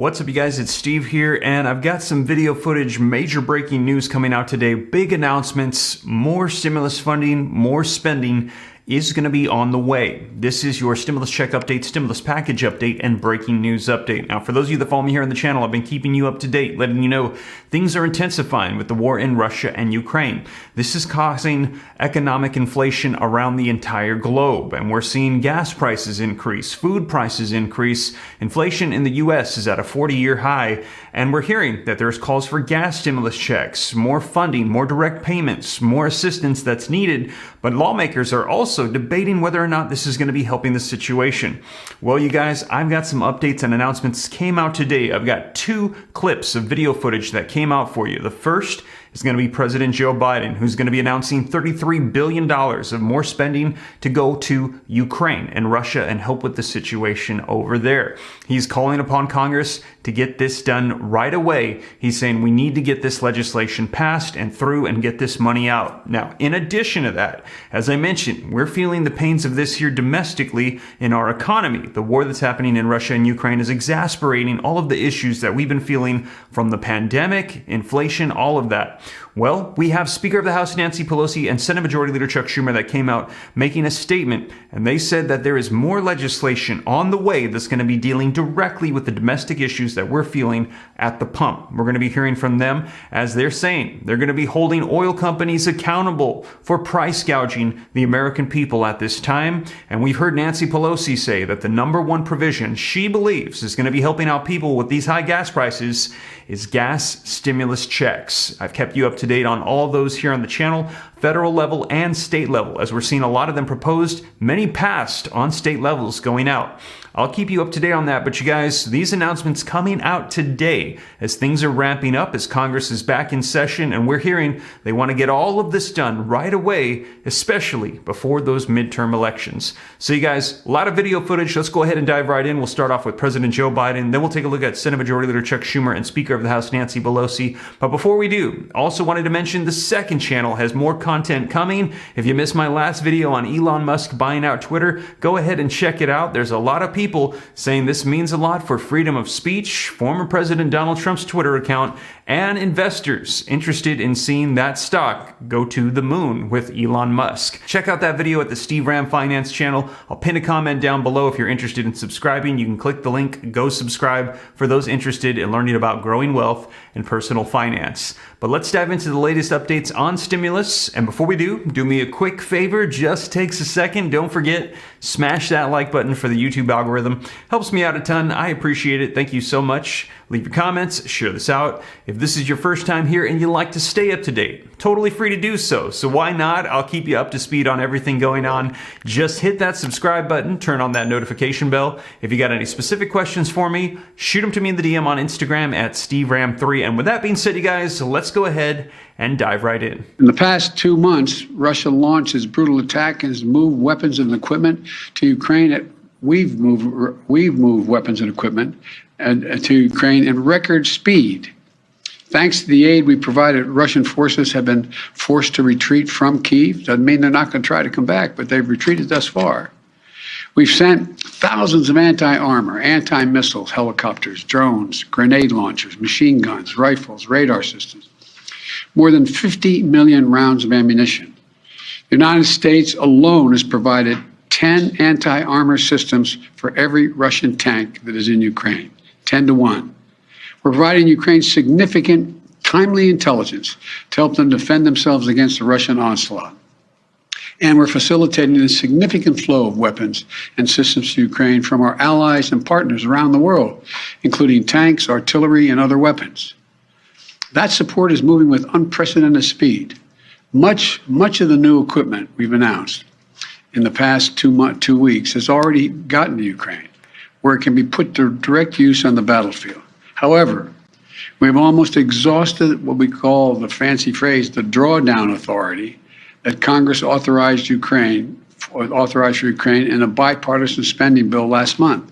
What's up, you guys? It's Steve here, and I've got some video footage, major breaking news coming out today. Big announcements, more stimulus funding, more spending is going to be on the way. This is your stimulus check update, stimulus package update, and breaking news update. Now, for those of you that follow me here on the channel, I've been keeping you up to date, letting you know things are intensifying with the war in Russia and Ukraine. This is causing economic inflation around the entire globe, and we're seeing gas prices increase, food prices increase. Inflation in the U.S. is at a 40-year high, and we're hearing that there's calls for gas stimulus checks, more funding, more direct payments, more assistance that's needed, but lawmakers are also debating whether or not this is going to be helping the situation. Well, you guys, I've got some updates and announcements came out today. I've got two clips of video footage that came out for you. The first is going to be President Joe Biden, who's going to be announcing $33 billion of more spending to go to Ukraine and Russia and help with the situation over there. He's calling upon Congress to get this done right away. He's saying we need to get this legislation passed and through and get this money out. Now, in addition to that, as I mentioned, we're feeling the pains of this here domestically in our economy. The war that's happening in Russia and Ukraine is exacerbating all of the issues that we've been feeling from the pandemic, inflation, all of that. Well, we have Speaker of the House Nancy Pelosi and Senate Majority Leader Chuck Schumer that came out making a statement, and they said that there is more legislation on the way that's going to be dealing directly with the domestic issues that we're feeling at the pump. We're going to be hearing from them as they're saying they're going to be holding oil companies accountable for price gouging the American people at this time. And we've heard Nancy Pelosi say that the number one provision she believes is going to be helping out people with these high gas prices is gas stimulus checks. I've kept you up to date on all of those here on the channel, federal level and state level, as we're seeing a lot of them proposed, many passed on state levels going out. I'll keep you up to date on that, but you guys, these announcements coming out today as things are ramping up, as Congress is back in session, and we're hearing they want to get all of this done right away, especially before those midterm elections. So you guys, a lot of video footage. Let's go ahead and dive right in. We'll start off with President Joe Biden, then we'll take a look at Senate Majority Leader Chuck Schumer and Speaker of the House Nancy Pelosi. But before we do, also wanted to mention the second channel has more content coming. If you missed my last video on Elon Musk buying out Twitter, go ahead and check it out. There's a lot of people saying this means a lot for freedom of speech, former President Donald Trump's Twitter account, and investors interested in seeing that stock go to the moon with Elon Musk. Check out that video at the Steve Ram Finance channel. I'll pin a comment down below if you're interested in subscribing. You can click the link, go subscribe for those interested in learning about growing wealth and personal finance. But let's dive into the latest updates on stimulus. And before we do me a quick favor, just takes a second. Don't forget, smash that like button for the YouTube algorithm. Helps me out a ton. I appreciate it. Thank you so much. Leave your comments, share this out. If this is your first time here and you like to stay up to date, totally free to do so. So why not? I'll keep you up to speed on everything going on. Just hit that subscribe button, turn on that notification bell. If you got any specific questions for me, shoot them to me in the DM on Instagram at SteveRam3. And with that being said, you guys, let's go ahead and dive right in. In the past 2 months, Russia launched its brutal attack and has moved weapons and equipment to Ukraine. We've moved weapons and equipment to Ukraine in record speed. Thanks to the aid we provided, Russian forces have been forced to retreat from Kyiv. Doesn't mean they're not going to try to come back, but they've retreated thus far. We've sent thousands of anti-armor, anti-missiles, helicopters, drones, grenade launchers, machine guns, rifles, radar systems, more than 50 million rounds of ammunition. The United States alone has provided 10 anti-armor systems for every Russian tank that is in Ukraine, 10 to 1. We're providing Ukraine significant, timely intelligence to help them defend themselves against the Russian onslaught. And we're facilitating a significant flow of weapons and systems to Ukraine from our allies and partners around the world, including tanks, artillery, and other weapons. That support is moving with unprecedented speed. Much of the new equipment we've announced in the past 2 weeks has already gotten to Ukraine, where it can be put to direct use on the battlefield. However, we've almost exhausted what we call, the fancy phrase, the drawdown authority that Congress authorized for Ukraine in a bipartisan spending bill last month.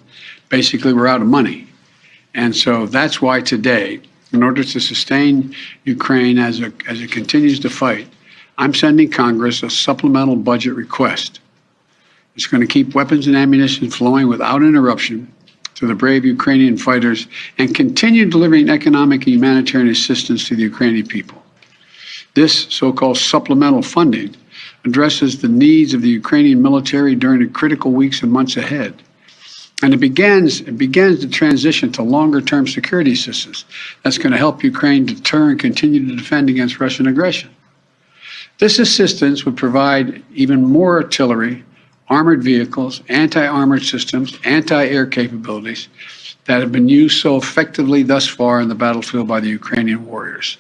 Basically, we're out of money. And so that's why today, in order to sustain Ukraine as it continues to fight, I'm sending Congress a supplemental budget request. It's going to keep weapons and ammunition flowing without interruption to the brave Ukrainian fighters and continue delivering economic and humanitarian assistance to the Ukrainian people. This so-called supplemental funding addresses the needs of the Ukrainian military during the critical weeks and months ahead. And it begins the transition to longer-term security assistance that's going to help Ukraine deter and continue to defend against Russian aggression. This assistance would provide even more artillery, armored vehicles, anti-armored systems, anti-air capabilities that have been used so effectively thus far in the battlefield by the Ukrainian warriors.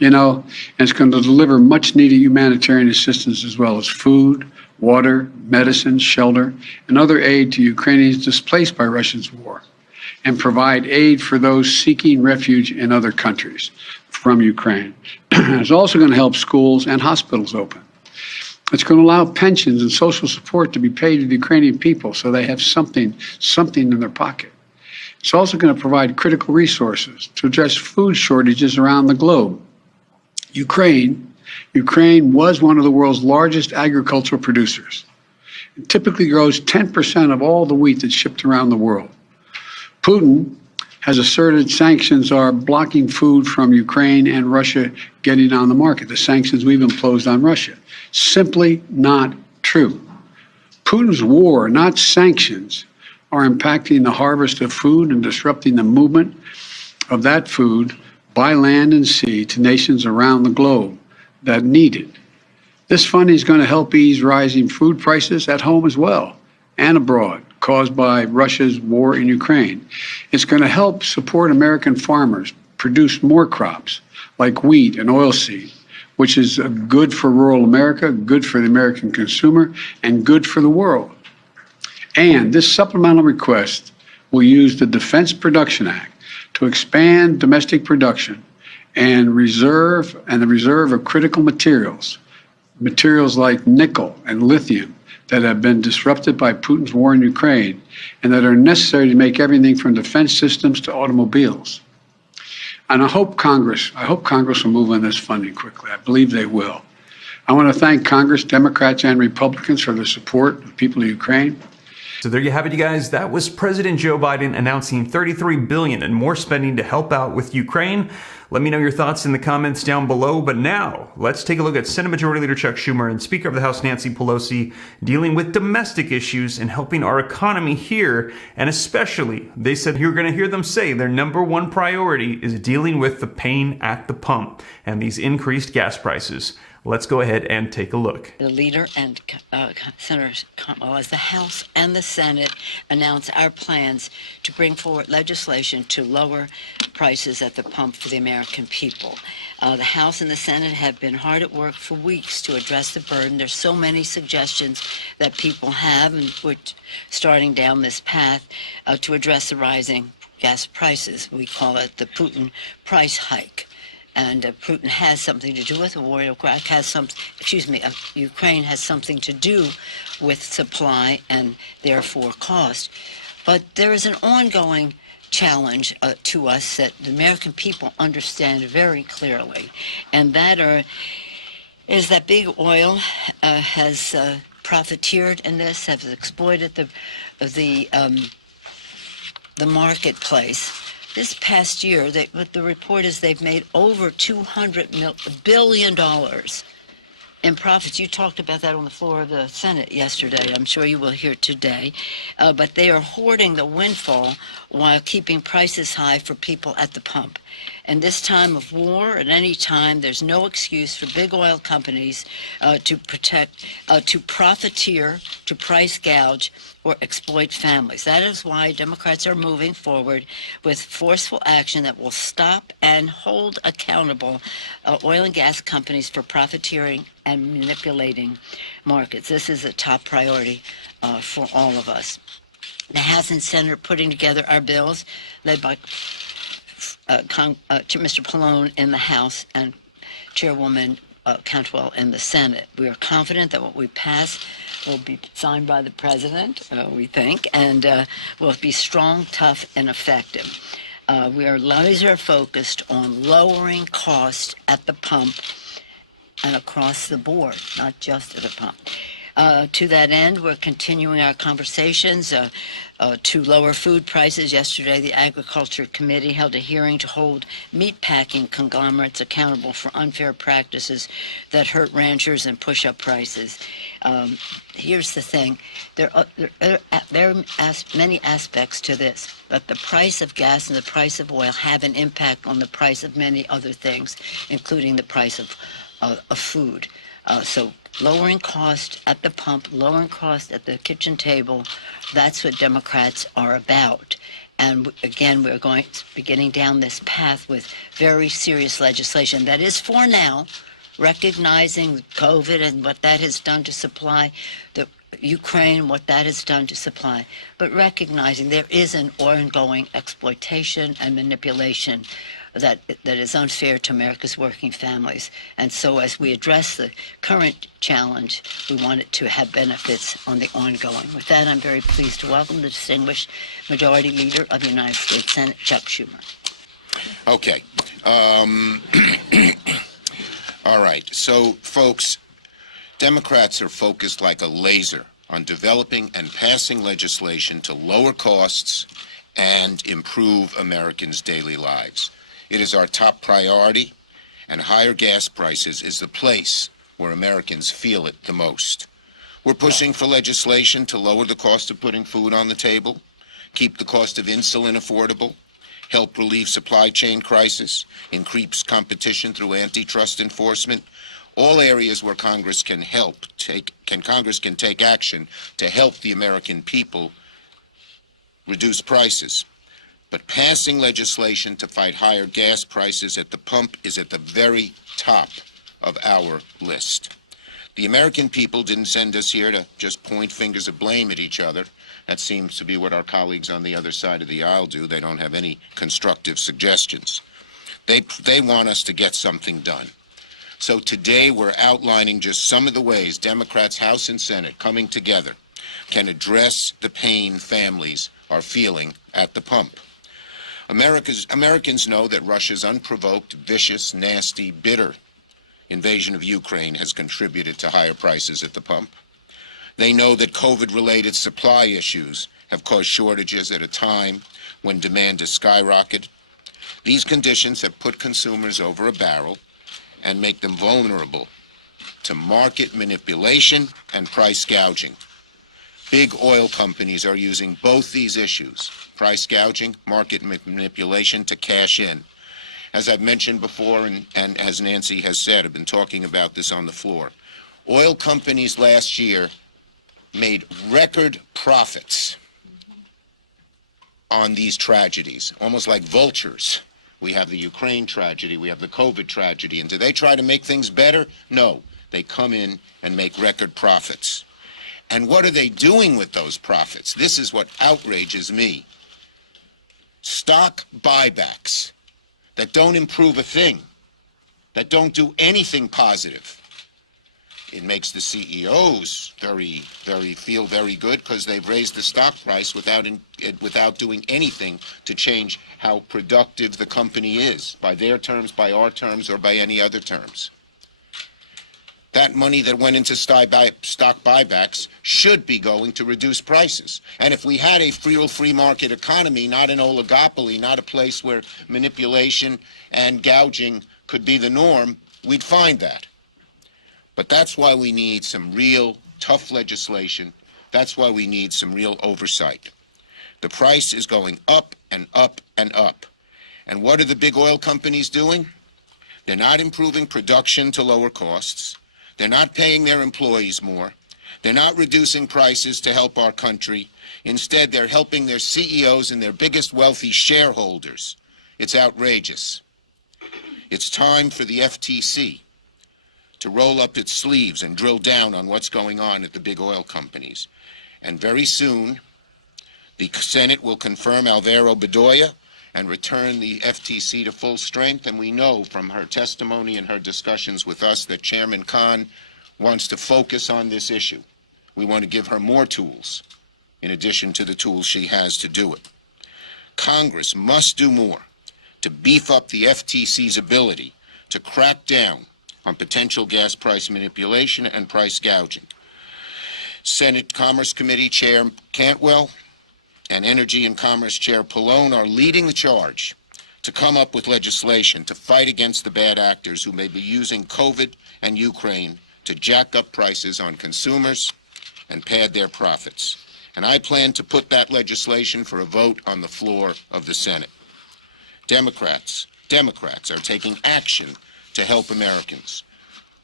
And it's going to deliver much-needed humanitarian assistance as well as food, water, medicine, shelter, and other aid to Ukrainians displaced by Russia's war, and provide aid for those seeking refuge in other countries from Ukraine. It's also going to help schools and hospitals open. It's going to allow pensions and social support to be paid to the Ukrainian people so they have something in their pocket. It's also going to provide critical resources to address food shortages around the globe. Ukraine was one of the world's largest agricultural producers. It typically grows 10% of all the wheat that's shipped around the world. Putin has asserted sanctions are blocking food from Ukraine and Russia getting on the market, the sanctions we've imposed on Russia. Simply not true. Putin's war, not sanctions, are impacting the harvest of food and disrupting the movement of that food by land and sea to nations around the globe that need it. This funding is going to help ease rising food prices at home as well and abroad caused by Russia's war in Ukraine. It's going to help support American farmers produce more crops like wheat and oilseed, which is good for rural America, good for the American consumer, and good for the world. And this supplemental request will use the Defense Production Act to expand domestic production and the reserve of critical materials like nickel and lithium that have been disrupted by Putin's war in Ukraine and that are necessary to make everything from defense systems to automobiles. And I hope Congress will move on this funding quickly. I believe they will. I want to thank Congress, Democrats and Republicans, for their support of the people of Ukraine. So there you have it, you guys. That was President Joe Biden announcing $33 billion and more spending to help out with Ukraine. Let me know your thoughts in the comments down below. But now, let's take a look at Senate Majority Leader Chuck Schumer and Speaker of the House Nancy Pelosi dealing with domestic issues and helping our economy here. And especially, they said you're going to hear them say their number one priority is dealing with the pain at the pump and these increased gas prices. Let's go ahead and take a look. The leader and senators, as the House and the Senate, announce our plans to bring forward legislation to lower prices at the pump for the American people. The House and the Senate have been hard at work for weeks to address the burden. There's so many suggestions that people have, and we're starting down this path to address the rising gas prices. We call it the Putin price hike. And Putin has something to do with the war. Ukraine has something to do with supply and therefore cost. But there is an ongoing challenge to us that the American people understand very clearly, and that is that big oil has profiteered in this, has exploited the marketplace. This past year, what the report is, they've made over $200 billion in profits. You talked about that on the floor of the Senate yesterday. I'm sure you will hear today. But they are hoarding the windfall while keeping prices high for people at the pump. In this time of war, at any time, there's no excuse for big oil companies to profiteer, to price gouge, or exploit families. That is why Democrats are moving forward with forceful action that will stop and hold accountable oil and gas companies for profiteering and manipulating markets. This is a top priority for all of us. The House and Senate are putting together our bills, led by Mr. Pelosi in the House and Chairwoman Cantwell in the Senate. We are confident that what we pass will be signed by the President, we think, and will be strong, tough, and effective. We are laser focused on lowering costs at the pump and across the board, not just at the pump. To that end, we're continuing our conversations to lower food prices. Yesterday, the Agriculture Committee held a hearing to hold meatpacking conglomerates accountable for unfair practices that hurt ranchers and push up prices. Here's the thing. There are many aspects to this, but the price of gas and the price of oil have an impact on the price of many other things, including the price of food. So lowering cost at the pump, lowering cost at the kitchen table, that's what Democrats are about. And again, we're beginning down this path with very serious legislation that is for now, recognizing COVID and what that has done to supply the Ukraine, what that has done to supply, but recognizing there is an ongoing exploitation and manipulation that is unfair to America's working families. And so as we address the current challenge, we want it to have benefits on the ongoing. With that, I'm very pleased to welcome the distinguished Majority Leader of the United States Senate, Chuck Schumer. Okay. All right. So, folks, Democrats are focused like a laser on developing and passing legislation to lower costs and improve Americans' daily lives. It is our top priority, and higher gas prices is the place where Americans feel it the most. We're pushing for legislation to lower the cost of putting food on the table, keep the cost of insulin affordable, help relieve supply chain crisis, increase competition through antitrust enforcement, all areas where Congress can take action to help the American people reduce prices. But passing legislation to fight higher gas prices at the pump is at the very top of our list. The American people didn't send us here to just point fingers of blame at each other. That seems to be what our colleagues on the other side of the aisle do. They don't have any constructive suggestions. They want us to get something done. So today we're outlining just some of the ways Democrats, House and Senate, coming together, can address the pain families are feeling at the pump. Americans know that Russia's unprovoked, vicious, nasty, bitter invasion of Ukraine has contributed to higher prices at the pump. They know that COVID-related supply issues have caused shortages at a time when demand has skyrocketed. These conditions have put consumers over a barrel and make them vulnerable to market manipulation and price gouging. Big oil companies are using both these issues, price gouging, market manipulation, to cash in. As I've mentioned before, and as Nancy has said, I've been talking about this on the floor, oil companies last year made record profits on these tragedies, almost like vultures. We have the Ukraine tragedy, we have the COVID tragedy, and do they try to make things better? No, they come in and make record profits. And what are they doing with those profits? This is what outrages me. Stock buybacks that don't improve a thing, that don't do anything positive. It makes the CEOs feel very good because they've raised the stock price without doing anything to change how productive the company is, by their terms, by our terms, or by any other terms. That money that went into stock buybacks should be going to reduce prices. And if we had a free market economy, not an oligopoly, not a place where manipulation and gouging could be the norm, we'd find that. But that's why we need some real tough legislation. That's why we need some real oversight. The price is going up and up and up. And what are the big oil companies doing? They're not improving production to lower costs. They're not paying their employees more. They're not reducing prices to help our country. Instead, they're helping their CEOs and their biggest wealthy shareholders. It's outrageous. It's time for the FTC to roll up its sleeves and drill down on what's going on at the big oil companies. And very soon, the Senate will confirm Alvaro Bedoya and return the FTC to full strength. And we know from her testimony and her discussions with us that Chairman Khan wants to focus on this issue. We want to give her more tools in addition to the tools she has to do it. Congress must do more to beef up the FTC's ability to crack down on potential gas price manipulation and price gouging. Senate Commerce Committee Chair Cantwell and Energy and Commerce Chair Pallone are leading the charge to come up with legislation to fight against the bad actors who may be using COVID and Ukraine to jack up prices on consumers and pad their profits. And I plan to put that legislation for a vote on the floor of the Senate. Democrats are taking action to help Americans.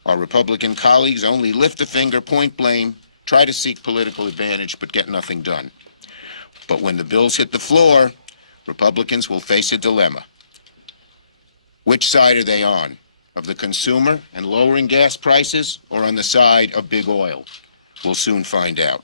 Our Republican colleagues only lift a finger, point blame, try to seek political advantage, but get nothing done. But when the bills hit the floor, Republicans will face a dilemma. Which side are they on? Of the consumer and lowering gas prices, or on the side of big oil? We'll soon find out.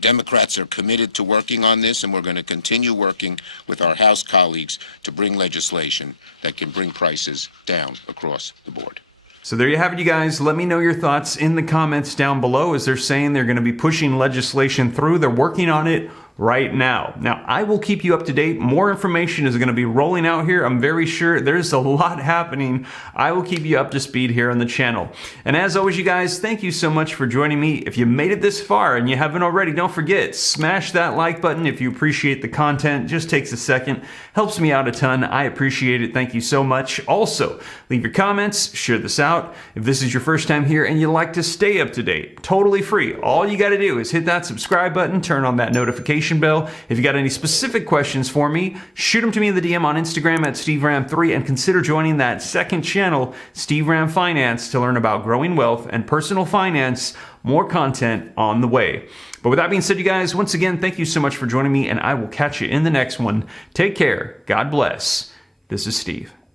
Democrats are committed to working on this, and we're going to continue working with our House colleagues to bring legislation that can bring prices down across the board. So there you have it, you guys. Let me know your thoughts in the comments down below, as they're saying they're going to be pushing legislation through. They're working on it right now. Now, I will keep you up to date. More information is going to be rolling out here. I'm very sure there's a lot happening. I will keep you up to speed here on the channel. And as always, you guys, thank you so much for joining me. If you made it this far and you haven't already, don't forget, smash that like button if you appreciate the content. Just takes a second. Helps me out a ton. I appreciate it. Thank you so much. Also, leave your comments, share this out. If this is your first time here and you like to stay up to date, totally free. All you got to do is hit that subscribe button, turn on that notification bell. If you got any specific questions for me, shoot them to me in the DM on Instagram at SteveRam3, and consider joining that second channel, Steve Ram Finance, to learn about growing wealth and personal finance. More content on the way. But with that being said, you guys, once again, thank you so much for joining me, and I will catch you in the next one. Take care. God bless. This is Steve.